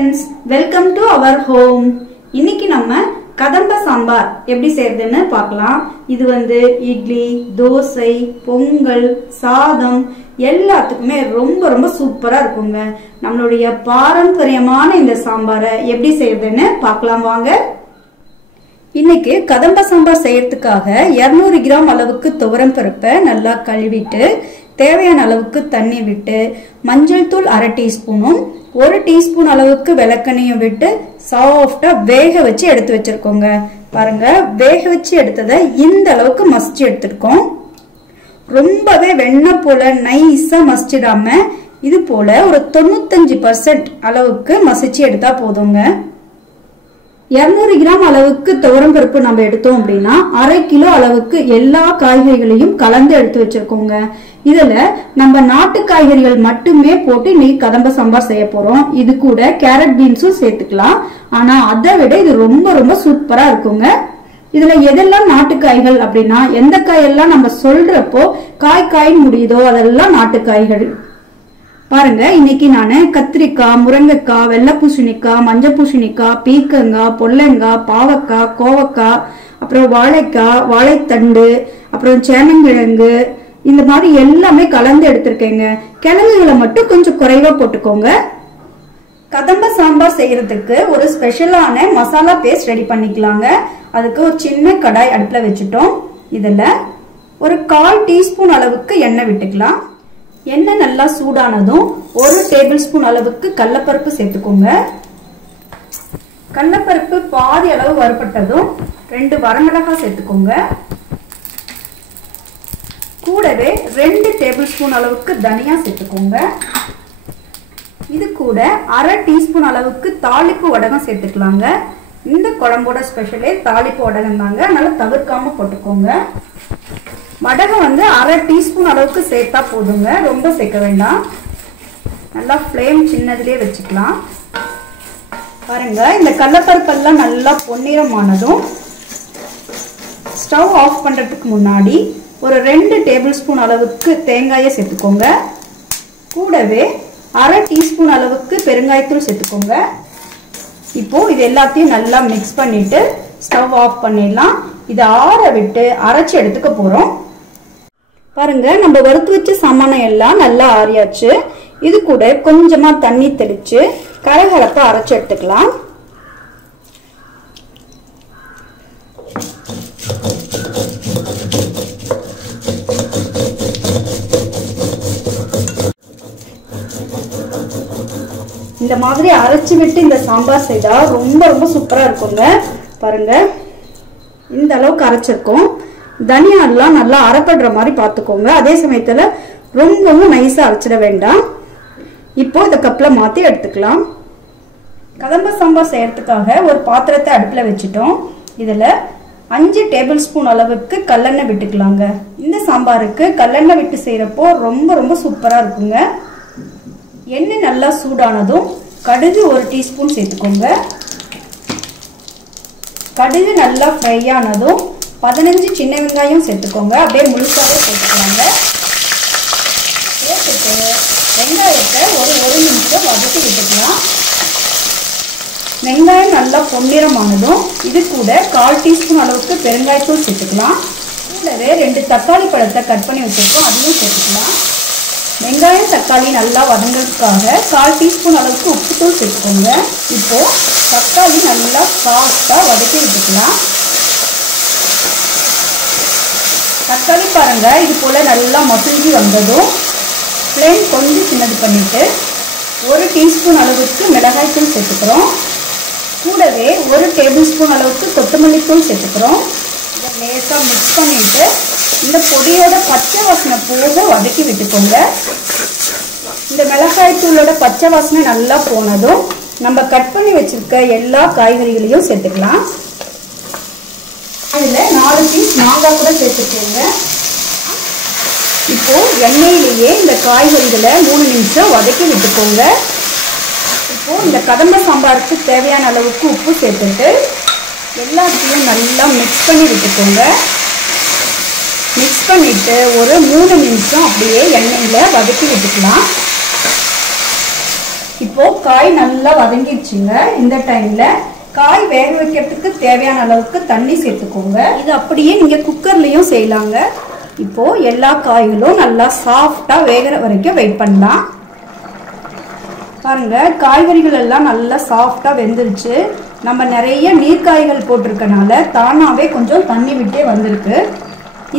friends, welcome to our home. இன்னைக்கு நம்ம கதம்ப சாம்பார் எப்படி செய்யறதுன்னு பார்க்கலாம். இது வந்து இட்லி, தோசை, பொங்கல், சாதம் எல்லாத்துக்குமே ரொம்ப ரொம்ப சூப்பரா இருக்குங்க. நம்மளுடைய பாரம்பரியமான இந்த சாம்பாரை எப்படி செய்யறதுன்னு பார்க்கலாம் வாங்க. இன்னைக்கு கதம்ப சாம்பார் செய்யறதுக்காக 200 கிராம் அளவுக்கு துவரம் பருப்பை நல்லா கழுவிட்டு தேவையான அளவுக்கு தண்ணி விட்டு மஞ்சள் தூள் 1/2 டீஸ்பூனும் 1 டீஸ்பூன் அளவுக்கு விளக்கெண்ணையும் விட்டு சாஃப்டா வேக வச்சு எடுத்து வச்சிருக்கோங்க. பாருங்க, வேக வச்சு எடுத்ததை இந்த அளவுக்கு மசிச்சு எடுத்துருக்கோம். ரொம்பவே வெண்ணெய் போல நைஸா மசிச்சிடாம இது போல ஒரு 95% அளவுக்கு மசிச்சு எடுத்தா போதுங்க. 200 கிராம் அளவுக்கு துவரம் பருப்பு நம்ம எடுத்தோம் அப்படின்னா 1/2 கிலோ அளவுக்கு எல்லா காய்கறிகளையும் கலந்து எடுத்து வச்சிருக்கோங்க. இதுல நம்ம நாட்டு காய்கறிகள் மட்டுமே போட்டு இன்னைக்கு கதம்ப சாம்பார் செய்ய போறோம். இது கூட கேரட் பீன்ஸும் சேர்த்துக்கலாம். ஆனா அதை விட இது ரொம்ப ரொம்ப சூப்பரா இருக்குங்க. இதுல எதெல்லாம் நாட்டு காய்கள் அப்படின்னா எந்த காயெல்லாம் நம்ம சொல்றப்போ காய்ன்னு முடியுதோ அதெல்லாம் நாட்டு காய்கள். பாருங்க, இன்னைக்கு நான் கத்திரிக்காய், முருங்கைக்காய், வெள்ளை பூசணிக்காய், மஞ்சள் பூசணிக்காய், பீக்கங்காய், பொல்லங்காய், பாவக்காய், கோவக்காய், அப்புறம் வாழைக்காய், வாழைத்தண்டு, அப்புறம் சேனங்கிழங்கு, இந்த மாதிரி எல்லாமே கலந்து எடுத்திருக்கேங்க. கிழங்குகளை மட்டும் கொஞ்சம் குறைவா போட்டுக்கோங்க. கதம்ப சாம்பார் செய்யறதுக்கு ஒரு ஸ்பெஷலான மசாலா பேஸ்ட் ரெடி பண்ணிக்கலாங்க. அதுக்கு ஒரு சின்ன கடாய் அடுப்புல வச்சுட்டோம். இதுல ஒரு 1/4 டீஸ்பூன் அளவுக்கு எண்ணெய் விட்டுக்கலாம். எண்ணெய் நல்லா சூடானதும் 1 டேபிள் ஸ்பூன் அளவுக்கு கடலைப்பருப்பு சேர்த்துக்கோங்க. கடலைப்பருப்பு பாதி அளவு வறுபட்டதும் 2 வரமிளகாய் சேர்த்துக்கோங்க. கூடவே 2 டேபிள் ஸ்பூன் அளவுக்கு தனியா சேர்த்துக்கோங்க. இது கூட 1/2 டீஸ்பூன் அளவுக்கு தாளிப்பு வடகம் சேர்த்துக்கலாங்க. இந்த குழம்போட ஸ்பெஷலே தாளிப்பு வடகம் தாங்க, அதனால தவிர்க்காம போட்டுக்கோங்க. வடகம் வந்து 1/2 டீஸ்பூன் அளவுக்கு சேர்த்தா போதுங்க, ரொம்ப சேர்க்க வேண்டாம். நல்லா ஃப்ளேம் சின்னதுலேயே வச்சுக்கலாம். பாருங்க, இந்த கடலைப்பருப்பெல்லாம் நல்லா பொன்னிறமானதும் ஸ்டவ் ஆஃப் பண்ணுறதுக்கு முன்னாடி ஒரு 2 டேபிள் ஸ்பூன் அளவுக்கு தேங்காயை சேர்த்துக்கோங்க. கூடவே 1/2 டீஸ்பூன் அளவுக்கு பெருங்காயத்தூள் சேர்த்துக்கோங்க. இப்போ இது எல்லாத்தையும் நல்லா மிக்ஸ் பண்ணிட்டு ஸ்டவ் ஆஃப் பண்ணிடலாம். இதை ஆற விட்டு அரைச்சி எடுத்துக்க போறோம். பாருங்க, நம்ம வறுத்து வச்ச சாமானம் எல்லாம் நல்லா ஆறியாச்சு. இது கூட கொஞ்சமா தண்ணி தெளிச்சு கரகரப்பா அரைச்சி எடுத்துக்கலாம். இந்த மாதிரி அரைச்சி விட்டு இந்த சாம்பார் செய்தா ரொம்ப ரொம்ப சூப்பரா இருக்குங்க. பாருங்க, இந்த அளவுக்கு அரைச்சிருக்கோம். தனியாலாம் நல்லா அரைப்படுற மாதிரி பார்த்துக்கோங்க. அதே சமயத்துல ரொம்பவும் நைஸா அரைச்சிட வேண்டாம். இப்போ இந்த கப்ல மாத்தி எடுத்துக்கலாம். கதம்ப சாம்பார் செய்யறதுக்காக ஒரு பாத்திரத்தை அடுப்புல வச்சுட்டோம். இதுல 5 டேபிள் ஸ்பூன் அளவுக்கு கல்லெண்ணெய் விட்டுக்கலாங்க. இந்த சாம்பாருக்கு கல்லெண்ணெய் விட்டு செய்யறப்போ ரொம்ப ரொம்ப சூப்பரா இருக்குங்க. எண்ணெய் நல்லா சூடானதும் கடுகு 1 டீஸ்பூன் சேர்த்துக்கோங்க. கடுகு நல்லா ஃப்ரை ஆனதும் 15 சின்ன வெங்காயம் சேர்த்துக்கோங்க. அப்படியே முழுசாவே சேர்த்துக்கலாங்க. சேர்த்துட்டு வெங்காயத்தை ஒரு நிமிஷம் வதக்கி விட்டுக்கலாம். வெங்காயம் நல்லா பொன்னிறமானதும் இது கூட 1/4 டீஸ்பூன் அளவுக்கு பெருங்காயத்தூள் சேர்த்துக்கலாம். கூடவே 2 தக்காளி பழத்தை கட் பண்ணி வச்சிருக்கோம், அதையும் சேர்த்துக்கலாம். வெங்காயம் தக்காளி நல்லா வதங்கிறதுக்காக 1/4 டீஸ்பூன் அளவுக்கு உப்புத்தூள் சேர்த்துக்கோங்க. இப்போ தக்காளி நல்லா சாஃப்டா வதக்கி விட்டுக்கலாம். தக்காளி பாருங்க, இது போல நல்லா மசிஞ்சு வந்ததும் ஃப்ளேம் கொஞ்சம் சின்னது பண்ணிட்டு 1 டீஸ்பூன் அளவுக்கு மிளகாய் தூள் சேர்த்துக்கிறோம். கூடவே 1 டேபிள் ஸ்பூன் அளவுக்கு கொத்தமல்லி தூள் சேர்த்துக்கிறோம். இதை லேசாக மிக்ஸ் பண்ணிட்டு இந்த பொடியோட பச்சை வாசனை போக வதக்கி விட்டுக்கோங்க. இந்த மிளகாய் தூளோட பச்சை வாசனை நல்லா போனதும் நம்ம கட் பண்ணி வச்சிருக்க எல்லா காய்கறிகளையும் சேர்த்துக்கலாம். அதில் 4 பீஸ் மாங்காய் கூட சேர்த்துக்கோங்க. இப்போ எண்ணெயிலேயே இந்த காய்கறிகளை 3 நிமிஷம் வதக்கி விட்டுக்கோங்க. இப்போ இந்த கதம்ப சாம்பாருக்கு தேவையான அளவுக்கு உப்பு சேர்த்துட்டு எல்லாத்தையும் நல்லா மிக்ஸ் பண்ணி விட்டுக்கோங்க. மிக்ஸ் பண்ணிட்டு ஒரு 3 நிமிஷம் அப்படியே எண்ணெயில வதக்கி விட்டுக்கலாம். இப்போ காய் நல்லா வதங்கிடுச்சுங்க. இந்த டைம்ல காய் வேக வைக்கிறதுக்கு தேவையான அளவுக்கு தண்ணி சேர்த்துக்கோங்க. இது அப்படியே நீங்க குக்கர்லயும் செய்யலாங்க. இப்போ எல்லா காய்களும் நல்லா சாஃப்டா வேகிற வரைக்கும் வெயிட் பண்ணலாம். பாருங்க, காய்கறிகள் எல்லாம் நல்லா சாஃப்டா வெந்துருச்சு. நம்ம நிறைய நீர்க்காய்கள் போட்டிருக்கனால தானாவே கொஞ்சம் தண்ணி விட்டே வந்திருக்கு.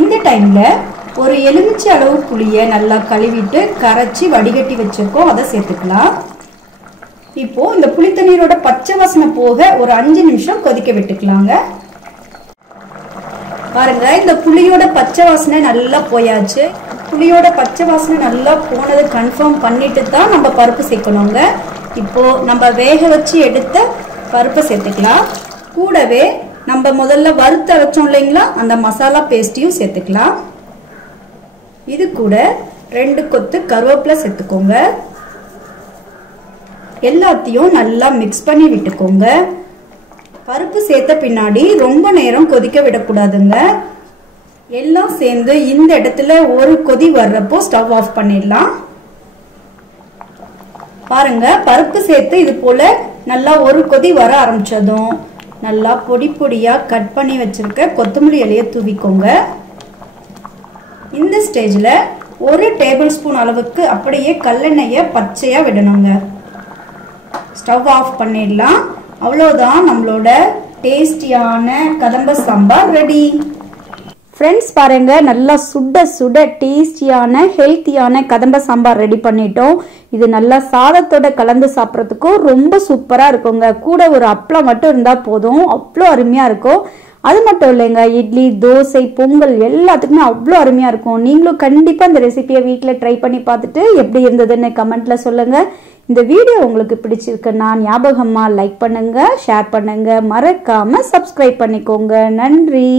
இந்த டைம்ல ஒரு எலுமிச்சை அளவு புளியை நல்லா கழுவிட்டு கரைச்சி வடிகட்டி வச்சிருக்கோம், அதை சேர்த்துக்கலாம். இப்போ இந்த புளித்தண்ணீரோட பச்சை வாசனை போக ஒரு 5 நிமிஷம் கொதிக்க விட்டுக்கலாங்க. பாருங்க, இந்த புளியோட பச்சை வாசனை நல்லா போயாச்சு. புளியோட பச்சை வாசனை நல்லா போனது கன்ஃபார்ம் பண்ணிட்டு தான் நம்ம பருப்பு சேர்க்கணுங்க. இப்போ நம்ம வேக வச்சு எடுத்த பருப்பை சேர்த்துக்கலாம். கூடவே நம்ம முதல்ல வறுத்து அரைச்சோம் இல்லைங்களா, அந்த மசாலா பேஸ்டையும் சேர்த்துக்கலாம். இது கூட 2 கொத்து கருவேப்பிலை சேர்த்துக்கோங்க. எல்லாத்தையும் நல்லா மிக்ஸ் பண்ணி விட்டுக்கோங்க. பருப்பு சேர்த்த பின்னாடி ரொம்ப நேரம் கொதிக்க விடக்கூடாதுங்க. எல்லாம் சேர்ந்து இந்த இடத்துல ஒரு கொதி வர்றப்போ ஸ்டவ் ஆஃப் பண்ணிடலாம். பாருங்க, பருப்பு சேர்த்து இது போல நல்லா ஒரு கொதி வர ஆரம்பிச்சதும் நல்லா பொடி பொடியா கட் பண்ணி வச்சிருக்க கொத்தமல்லி இலையை தூவிக்கோங்க. இந்த ஸ்டேஜ்ல 1 டேபிள் ஸ்பூன் அளவுக்கு அப்படியே கல்லெண்ணெயை பச்சையா விடணுங்க. ஸ்டவ் ஆஃப் பண்ணிடலாம். அவ்வளோதான், நம்மளோட டேஸ்டியான கதம்ப சாம்பார் ரெடி. ஃப்ரெண்ட்ஸ் பாருங்க, நல்லா சுட சுட டேஸ்டியான ஹெல்த்தியான கதம்ப சாம்பார் ரெடி பண்ணிட்டோம். இது நல்லா சாதத்தோட கலந்து சாப்பிட்றதுக்கும் ரொம்ப சூப்பரா இருக்குங்க. கூட ஒரு அப்பளம் மட்டும் இருந்தா போதும், அவ்வளோ அருமையா இருக்கும். அது மட்டும் இல்லைங்க, இட்லி, தோசை, பொங்கல் எல்லாத்துக்குமே அவ்வளோ அருமையா இருக்கும். நீங்களும் கண்டிப்பா இந்த ரெசிபியை வீட்டில் ட்ரை பண்ணி பார்த்துட்டு எப்படி இருந்ததுன்னு கமெண்ட்ல சொல்லுங்க. இந்த வீடியோ உங்களுக்கு பிடிச்சிருக்குன்னா ஞாபகமா லைக் பண்ணுங்க, ஷேர் பண்ணுங்க, மறக்காம சப்ஸ்கிரைப் பண்ணிக்கோங்க. நன்றி.